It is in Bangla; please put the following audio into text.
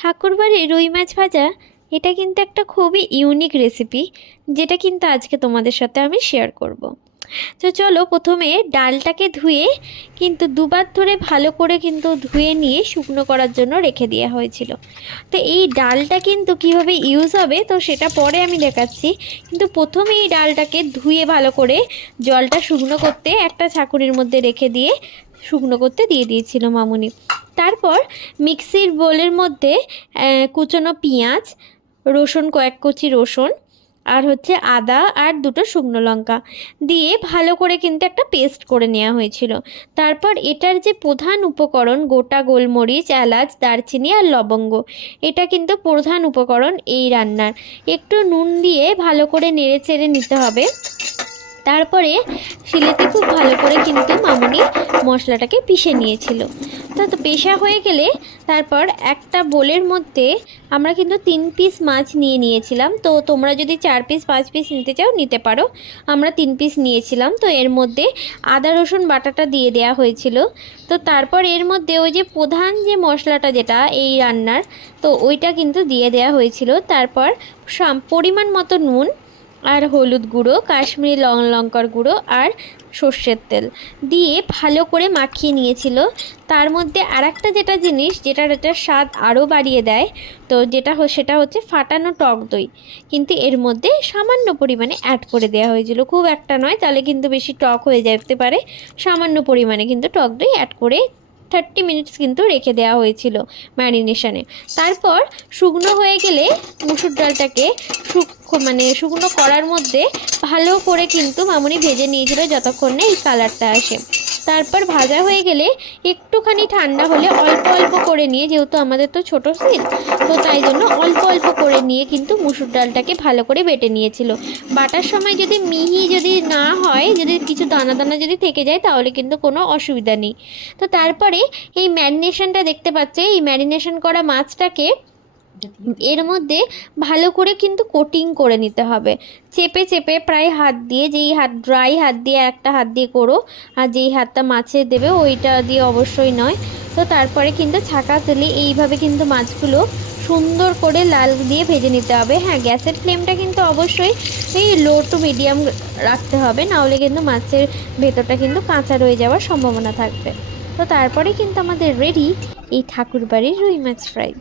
ঠাকুরবাড়ির রুই মাছ ভাজা এটা কিন্তু একটা খুবই ইউনিক রেসিপি, যেটা কিন্তু আজকে তোমাদের সাথে আমি শেয়ার করব। তো চলো, প্রথমে ডালটাকে ধুয়ে কিন্তু দুবার ধরে ভালো করে কিন্তু ধুয়ে নিয়ে শুকনো করার জন্য রেখে দেওয়া হয়েছিল। তো এই ডালটা কিন্তু কিভাবে ইউজ হবে তো সেটা পরে আমি দেখাচ্ছি, কিন্তু প্রথমে এই ডালটাকে ধুয়ে ভালো করে জলটা শুকনো করতে একটা ছাঁকুনির মধ্যে রেখে দিয়ে শুকনো করতে দিয়ে দিয়েছিল মামুনি। তারপর মিক্সির বোলের মধ্যে কুচনো পেঁয়াজ, রসুন, কয়েক কুচি রসুন, আর হচ্ছে আদা আর দুটো শুকনো লঙ্কা দিয়ে ভালো করে কিন্তু একটা পেস্ট করে নেওয়া হয়েছিল। তারপর এটার যে প্রধান উপকরণ গোটা গোলমরিচ, এলাচ, দারচিনি আর লবঙ্গ, এটা কিন্তু প্রধান উপকরণ এই রান্নার। একটু নুন দিয়ে ভালো করে নেড়ে চেড়ে নিতে হবে। তারপরে শিলেতে খুব ভালো করে কিন্তু মামুনি মশলাটাকে পিষে নিয়েছিল। তো পেশা হয়ে গেলে তারপর একটা বোলের মধ্যে আমরা কিন্তু 3 পিস মাছ নিয়েছিলাম। তো তোমরা যদি 4 পিস 5 পিস নিতে চাও নিতে পারো, আমরা 3 পিস নিয়েছিলাম। তো এর মধ্যে আদা রসুন বাটাটা দিয়ে দেওয়া হয়েছিল। তো তারপর এর মধ্যে ওই যে প্রধান যে মশলাটা যেটা এই রান্নার, তো ওইটা কিন্তু দিয়ে দেওয়া হয়েছিল। তারপর পরিমাণ মতো নুন আর হলুদ গুঁড়ো, কাশ্মীরি লঙ্কার গুঁড়ো আর সর্ষের তেল দিয়ে ভালো করে মাখিয়ে নিয়েছিল। তার মধ্যে আরেকটা যেটা জিনিস যেটার স্বাদ আরও বাড়িয়ে দেয়, তো সেটা হচ্ছে ফাটানো টক দই, কিন্তু এর মধ্যে সামান্য পরিমাণে অ্যাড করে দেওয়া হয়েছিল। খুব একটা নয়, তাহলে কিন্তু বেশি টক হয়ে যেতে পারে। সামান্য পরিমাণে কিন্তু টক দই অ্যাড করে 30 মিনিটস কিন্তু রেখে দেওয়া হয়েছিল ম্যারিনেশনে। তারপর শুকনো হয়ে গেলে মুসুর ডালটাকে শুকনো করার মধ্যে ভালো করে কিন্তু মামুনি ভেজে নিয়েছিল যতক্ষণ না এই কালারটা আসে। তারপর ভাজা হয়ে গেলে একটুখানি ঠান্ডা হলে অল্প অল্প করে নিয়ে, যেহেতু আমাদের তো ছোটো সিল, তো তাই জন্য অল্প অল্প করে নিয়ে কিন্তু মুসুর ডালটাকে ভালো করে বেটে নিয়েছিল। বাটার সময় যদি মিহি যদি না হয়, যদি কিছু দানা দানা যদি থেকে যায়, তাহলে কিন্তু কোনো অসুবিধা নেই। তো তারপরে এই ম্যারিনেশনটা দেখতে পাচ্ছে, এই ম্যারিনেশন করা মাছটাকে এর মধ্যে ভালো করে কিন্তু কোটিং করে নিতে হবে, চেপে চেপে প্রায় হাত দিয়ে, ড্রাই হাত দিয়ে একটা হাত দিয়ে করো, আর যেই হাতটা মাছে দেবে ওইটা দিয়ে অবশ্যই নয়। তো তারপরে কিন্তু ছাঁকা তেলে এইভাবে কিন্তু মাছগুলো সুন্দর করে লাল দিয়ে ভেজে নিতে হবে। হ্যাঁ, গ্যাসের ফ্লেমটা কিন্তু অবশ্যই এই লো টু মিডিয়াম রাখতে হবে, নাহলে কিন্তু মাছের ভেতরটা কিন্তু কাঁচা রয়ে যাওয়ার সম্ভাবনা থাকবে। তো তারপরে কিন্তু আমাদের রেডি এই ঠাকুরবাড়ির রুই মাছ ফ্রাই।